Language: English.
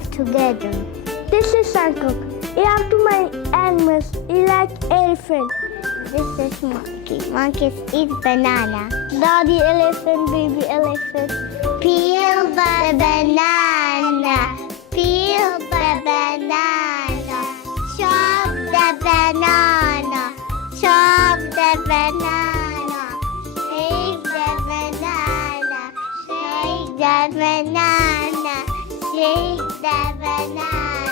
live together. This is Sankook. You have two my animals. You like elephant. This is monkey. Monkeys eat banana. Daddy elephant, baby elephant. Peel the banana. Peel the banana. Chop the banana. Chop the banana. Shake the banana. Shake the banana. Shake the banana.